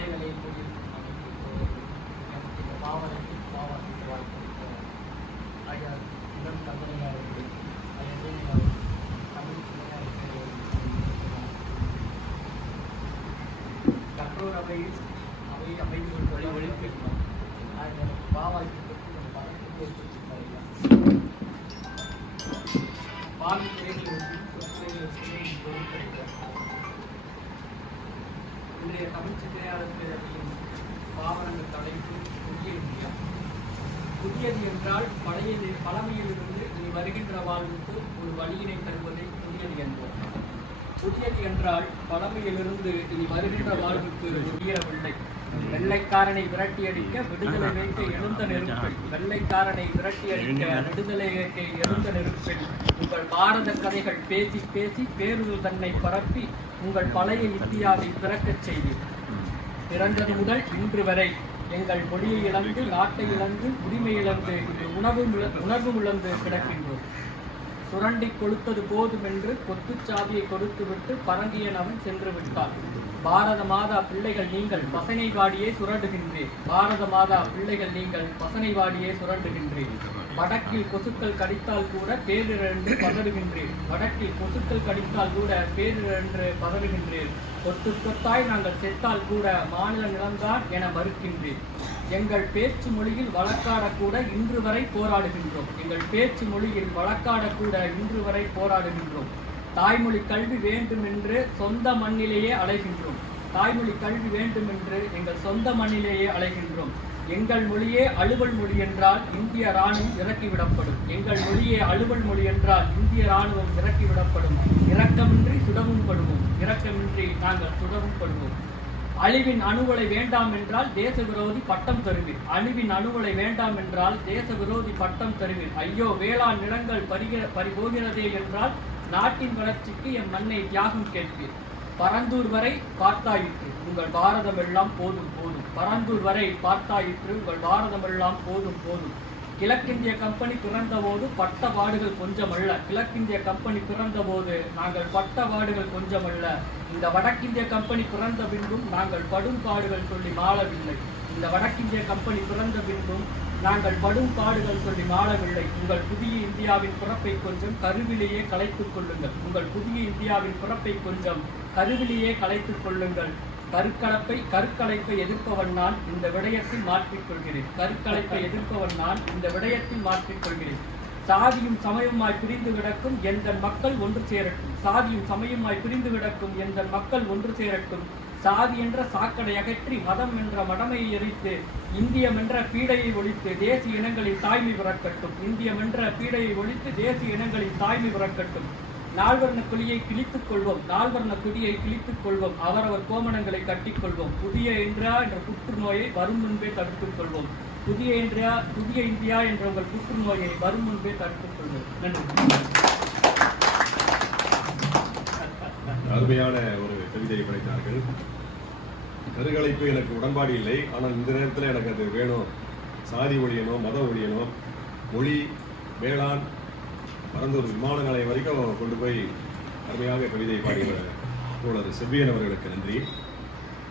சாலைகளை கூடியிருக்கும் நமக்கு இந்த பாவனைக்கு பாவாசிக்க வாய்ப்பு ஐயா இடம் தந்தையாளர்கள் ஐயா தமிழ் கற்றோர் அவையில் அவை அமைதி வழி ஒழிப்பிருக்கோம் பாவாய்க்கு இன்றைய தமிழ் சித்திரையாளர் பேரவையின் பாவனங்கள் தலைப்பு புதிய இந்தியா. புதியது என்றால் பழமையிலிருந்து இனி வருகின்ற வாழ்வுக்கு ஒரு வழியினை தருவதை புதியது என்போம். புதியது என்றால் பழமையிலிருந்து இனி வருகின்ற வாழ்வுக்கு ஒரு வீரவில்லை. வெள்ளைக்காரனை விரட்டியடிக்க விடுதலை வேட்டை எழுந்த நெருப்பை வெள்ளைக்காரனை விரட்டியடிக்க விடுதலை வேட்டை எழுந்த நெருப்பை உங்கள் பாரத கதைகள் பேசி பேசி பேருதல் தன்னை பரப்பி உங்கள் பழைய இந்தியாவை பிறக்கச் செய்து பிறந்தது முதல் இன்று வரை எங்கள் மொழியை இழந்து நாட்டை இழந்து உரிமை இழந்து உணர்வு இழந்து கிடக்கின்றோம். சுரண்டி கொளுத்தது போதும் என்று கொத்துச்சாவியை கொடுத்துவிட்டு பரங்கியனவன் சென்று விட்டான். பாரத மாதா பிள்ளைகள் நீங்கள் பசனை வாடியே சுரண்டுகின்றேன். பாரத மாதா பிள்ளைகள் நீங்கள் பசனை வாடியே சுரண்டுகின்றேன். வடக்கில் கொசுக்கள் கடித்தால் கூட பேரிழந்து பதறுகின்றேன். வடக்கில் கொசுக்கள் கடித்தால் கூட பேரிழன்று பதறுகின்றேன். கொத்து கொத்தாய் நாங்கள் செத்தால் கூட மாநில நிலம்தான் என மறுக்கின்றேன். எங்கள் பேச்சு மொழியில் வழக்காடக்கூட இன்று வரை போராடுகின்றோம். எங்கள் பேச்சு மொழியில் வழக்காடக்கூட இன்று வரை போராடுகின்றோம். தாய்மொழி கல்வி வேண்டும் என்று சொந்த மண்ணிலேயே அலைகின்றோம். தாய்மொழி கல்வி வேண்டும் என்று எங்கள் சொந்த மண்ணிலேயே அலைகின்றோம். எங்கள் மொழியே அலுவல் மொழி என்றால் இந்திய இராணுவம் இறக்கிவிடப்படும். எங்கள் மொழியே அலுவல் மொழி என்றால் இந்திய இராணுவம் இறக்கிவிடப்படும். இரக்கமின்றி சுடவும் படுவோம். இரக்கமின்றி நாங்கள் சுடவும் படுவோம். அழிவின் அணுவலை வேண்டாம் என்றால் தேச விரோதி பட்டம் தருவீர். அழிவின் அணுவலை வேண்டாம் என்றால் தேச விரோதி பட்டம் தருவீர். ஐயோ வேளாண் நிலங்கள் பறிபோகிறதே என்றால் நாட்டின் வளர்ச்சிக்கு என் மண்ணை தியாகம் கேட்பீர். பரந்தூர் வரை பார்த்தாயிற்று உங்கள் பாரதம் எல்லாம் போதும் போதும். பரந்தூர் வரை பார்த்தாயிற்று உங்கள் பாரதம் எல்லாம் போதும் போதும். கிழக்கிந்திய கம்பெனி பிறந்தபோது பட்ட பாடுகள் கொஞ்சமல்ல. கிழக்கிந்திய கம்பெனி பிறந்தபோது நாங்கள் பட்ட பாடுகள் கொஞ்சமல்ல. இந்த வடக்கிந்திய கம்பெனி பிறந்த பின்பும் நாங்கள் படும் பாடுகள் சொல்லி மாளவில்லை. இந்த வடக்கிந்திய கம்பெனி பிறந்த பின்பும் நாங்கள் படும் பாடுகள் சொல்லி மாளவில்லை. உங்கள் புதிய இந்தியாவின் பிறப்பை கொஞ்சம் கருவிலேயே கலைத்துக் கொள்ளுங்கள். உங்கள் புதிய இந்தியாவின் பிறப்பை கொஞ்சம் கருவிலேயே கலைத்துக் கொள்ளுங்கள். கருக்கலைப்பை எதிர்ப்பவன் நான் இந்த விடயத்தில் மாற்றிக்கொள்கிறேன். கருக்கலைப்பை எதிர்ப்பவன் நான் இந்த விடயத்தில் மாற்றிக்கொள்கிறேன். சாதியும் சமயமாய் பிரிந்து கிடக்கும் எந்த மக்கள் ஒன்று சேரட்டும். சாதியும் சமயமாய் பிரிந்து கிடக்கும் எந்த மக்கள் ஒன்று சேரட்டும். சாதி என்ற சாக்கடை அகற்றி மதம் என்ற மடமையை எரித்து இந்தியம் என்ற பீடையை ஒழித்து தேசிய இனங்களின் தாய்மை பிறக்கட்டும். இந்தியம் என்ற பீடையை ஒழித்து தேசிய இனங்களின் தாய்மை பிறக்கட்டும். நால்வர்ண கொடியை கிழித்துக் கொள்வோம். நால்வர்ண கொடியை கிழித்துக் கொள்வோம். அவரவர் கோமணங்களை கட்டிக்கொள்வோம். புதிய இந்தியா என்ற புற்றுநோயை வரும் முன்பே தடுத்துக் கொள்வோம். புதிய இந்தியா என்ற உங்கள் புற்றுநோயை வரும் முன்பே தடுத்துக் கொள்வோம். நன்றி. அருமையான ஒரு கவிதையை படைத்தார்கள். கருக்கலைப்பு எனக்கு உடன்பாடு இல்லை. ஆனால் இந்த நேரத்தில் எனக்கு அது வேணும். சாதி ஒழியணும், மதம் ஒழியணும், மொழி, வேளாண், பரந்தூர் விமான நிலையம் வரைக்கும் கொண்டு போய் அருமையாக கவிதை பாடிய தோழர் செவ்வியன் அவர்களுக்கு நன்றி.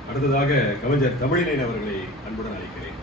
அடுத்ததாக கவிஞர் தமிழினேன் அவர்களை அன்புடன் அழைக்கிறேன்.